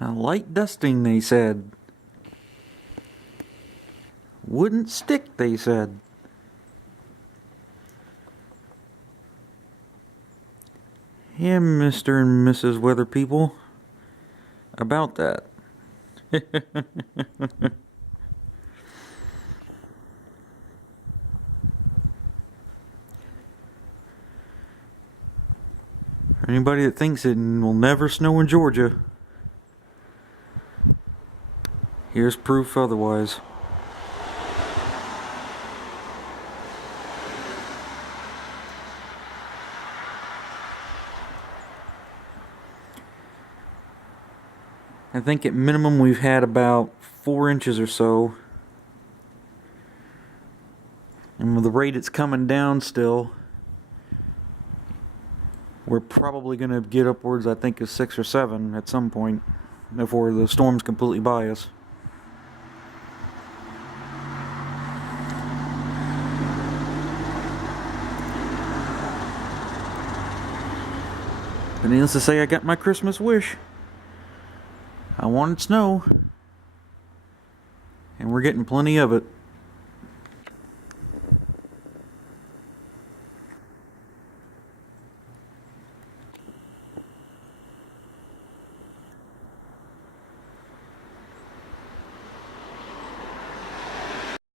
A light dusting, they said. Wouldn't stick, they said. Yeah, Mr. and Mrs. Weather People. About that. Anybody that thinks it will never snow in Georgia, here's proof otherwise. I think at minimum we've had about 4 inches or so. And with the rate it's coming down still, we're probably going to get upwards, I think, of 6 or 7 at some point before the storm's completely by us. But needless to say, I got my Christmas wish. I wanted snow, and we're getting plenty of it.